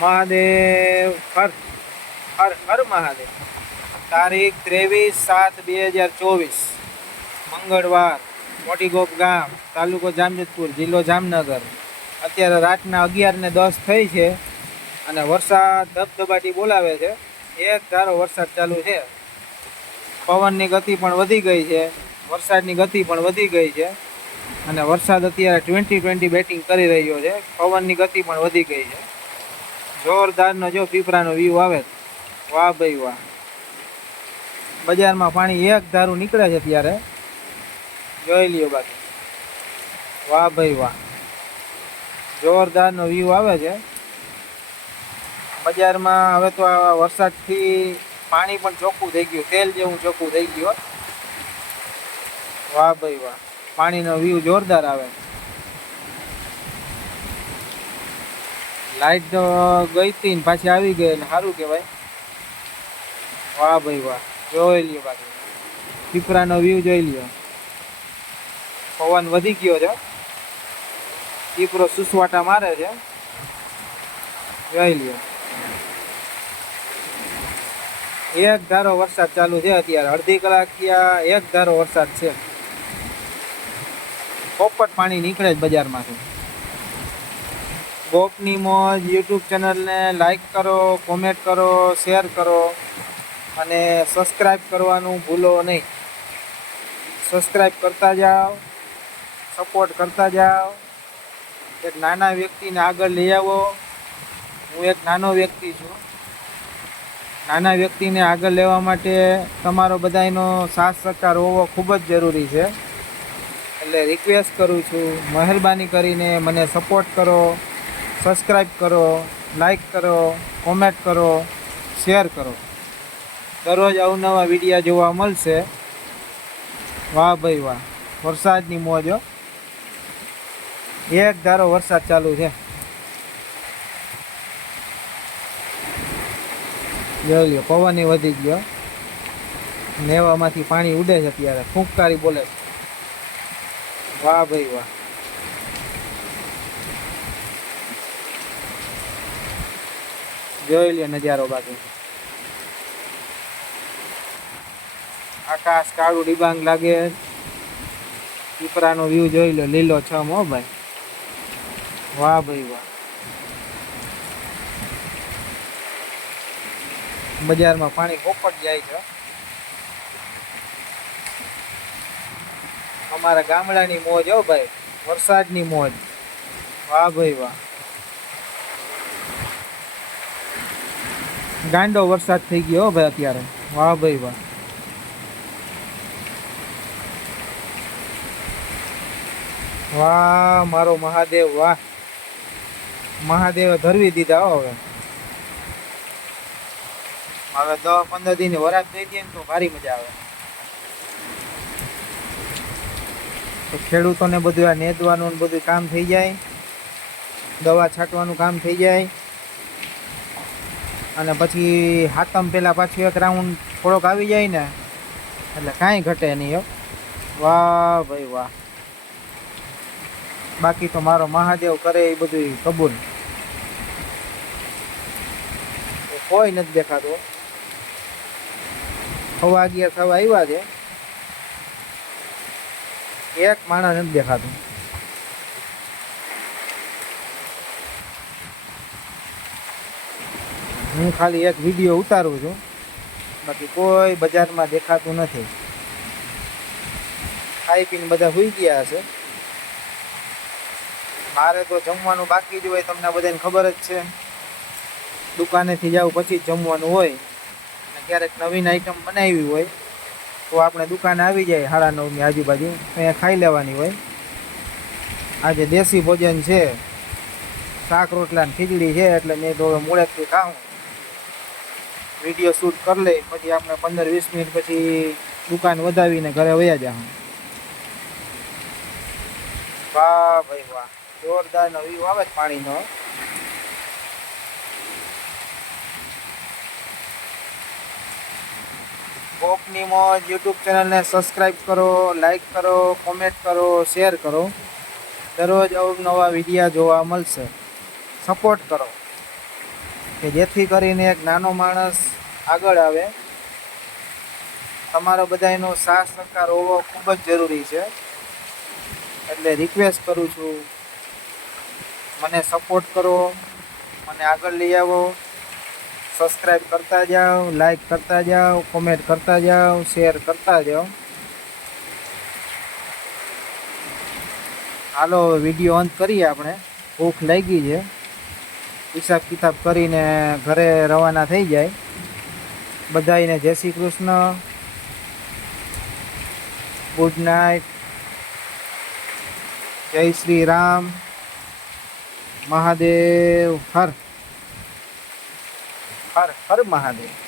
મહાદેવ હર હર હર મહાદેવ। તારીખ 23/7/2024 મંગળવાર, મોટીગોપ ગામ, તાલુકો જામજોધપુર, જિલ્લો જામનગર। અત્યારે રાતના 11:10 થઈ છે અને વરસાદ ધબધબાટી બોલાવે છે। એક ધારો વરસાદ ચાલુ છે। પવનની ગતિ પણ વધી ગઈ છે, વરસાદની ગતિ પણ વધી ગઈ છે અને વરસાદ અત્યારે 20-20 બેટિંગ કરી રહ્યો છે। પવનની ગતિ પણ વધી ગઈ છે। જોરદારનો જો પીપરાનો વ્યૂ આવે, વાહ ભાઈ વાહ। બજારમાં પાણી એક ધારું નીકળે છે ત્યારે, જોઈ લ્યો બાકી, વાહ ભાઈ વાહ, જોરદારનો વ્યૂ આવે છે બજારમાં। હવે તો આ વરસાદથી પાણી પણ ચોખ્ખું થઈ ગયું, તેલ જેવું ચોખ્ખું થઈ ગયું, વાહ ભાઈ વાહ। પાણીનો વ્યૂ જોરદાર આવે। લાઈટ તો ગઈ હતી ને પાછી આવી ગઈ એટલે સારું કહેવાય, વાહ ભાઈ વાહ। જોઈ લ્યો બાકી, પીપરાનો વ્યૂ જોઈ લ્યો। પવન વધી ગયો છે, પીપરો સુસવાટા મારે છે, જોઈ લ્યો। એક ધારો વરસાદ ચાલુ છે અત્યારે, અડધી કલાક થયા એક ધારો વરસાદ છે। પોપટ પાણી નીકળે જ બજારમાંથી। ગોપની મોજ યુટ્યુબ ચેનલને લાઈક કરો, કોમેન્ટ કરો, શેર કરો અને સબસ્ક્રાઈબ કરવાનું ભૂલો નહીં। સબસ્ક્રાઈબ કરતા જાઓ, સપોર્ટ કરતા જાઓ। એક નાના વ્યક્તિને આગળ લઈ આવો। હું એક નાનો વ્યક્તિ છું, નાના વ્યક્તિને આગળ લેવા માટે તમારો બધાનો સાથ સહકાર હોવો ખૂબ જ જરૂરી છે। એટલે રિક્વેસ્ટ કરું છું, મહેરબાની કરીને મને સપોર્ટ કરો, સબસ્ક્રાઈબ કરો, લાઈક કરો, કોમેન્ટ કરો, શેર કરો। દરરોજ અવનવા વિડીયા જોવા મળશે, વાહ ભાઈ વાહ। વરસાદની મોજ, એક ધારો વરસાદ ચાલુ છે, જોઈ લ્યો। પવન વધી ગયો, નેવામાંથી પાણી ઉડે છે અત્યારે, ફૂંકકારી બોલે છે, વાહ ભાઈ વાહ। જોઈ લ્યો નજારો બાકી, આકાશ કાળું ડિબાંગ લાગે। પીપરાનો વ્યૂ જોઈ લો, લીલો છમ હો ભાઈ, વાહ ભાઈ વાહ। બજારમાં પાણી પોપટ જાય છે। અમારા ગામડાની મોજ હો ભાઈ, વરસાદની મોજ, વાહ ભાઈ વાહ। ગાંડો વરસાદ થઈ ગયો ભાઈ અત્યારે, વાહ ભાઈ વાહ। વાહ મારો મહાદેવ, વાહ। મહાદેવે ધરવી દીધા હો હવે। હવે 10-15 દિન વરાપ દઈ દે ને તો ભારી મજા આવે। તો ખેડૂતોને બધું આ નેદવાનું બધું કામ થઈ જાય, દવા છાંટવાનું કામ થઈ જાય અને પછી હાતમ પહેલાં પાછું એક રાઉન્ડ થોડોક આવી જાય ને એટલે કાંઈ ઘટે નહીં હો, વાહ ભાઈ વાહ। બાકી તો મારો મહાદેવ કરે એ બધું કબૂલ, કોઈ નથી દેખાતું। હવા 11 થવા આવ્યા છે, એક માણસ નથી દેખાતું। હું ખાલી એક વિડીયો ઉતારું છું, બાકી કોઈ બજારમાં દેખાતું નથી। ખાઈ પીને બધા સૂઈ ગયા હશે। મારે તો જમવાનું બાકી જ હોય, તમને બધાને ખબર જ છે। દુકાનેથી જાવ પછી જ જમવાનું હોય, અને ક્યારેક નવીન આઈટમ બનાવી હોય તો આપણે દુકાને આવી જાય 9:30ની આજુબાજુ, અહીંયા ખાઈ લેવાની હોય। આજે દેશી ભોજન છે, શાક રોટલા ને ખીચડી છે, એટલે મેં તો મોડેકથી ખાઉં, વિડીયો શૂટ કરી લઈ, પછી આપણે 15-20 મિનિટ પછી દુકાન વધાવીને ઘરે વયા જાઉં। વાહ ભાઈ વાહ, જોરદારનો વ્યૂ આવે પાણીનો। ગોપની મોજ યુટ્યુબ ચેનલને સબસ્ક્રાઈબ કરો, લાઈક કરો, કોમેન્ટ કરો, શેર કરો। દરરોજ અવનવા વિડીયા જોવા મળશે, સપોર્ટ કરો। કે જેથી કરીને એક નાનો માણસ આગળ આવે. તમારો બધાનો સાથ સહકાર હોવો ખૂબ જ જરૂરી છે. એટલે રિક્વેસ્ટ કરું છું, મને સપોર્ટ કરો, મને આગળ લઈ આવો. સબસ્ક્રાઈબ કરતા જાઓ, લાઈક કરતા જાઓ, કોમેન્ટ કરતા જાઓ, શેર કરતા જાઓ. હાલો વિડીયો અંત કરીએ આપણે. ભૂખ લાગી છે. હિસાબ કિતાબ કરીને ઘરે રવાના થઈ જાય. બધાઈને જય શ્રી કૃષ્ણ, ગુડ નાઇટ, જય શ્રી રામ, મહાદેવ હર હર હર મહાદેવ.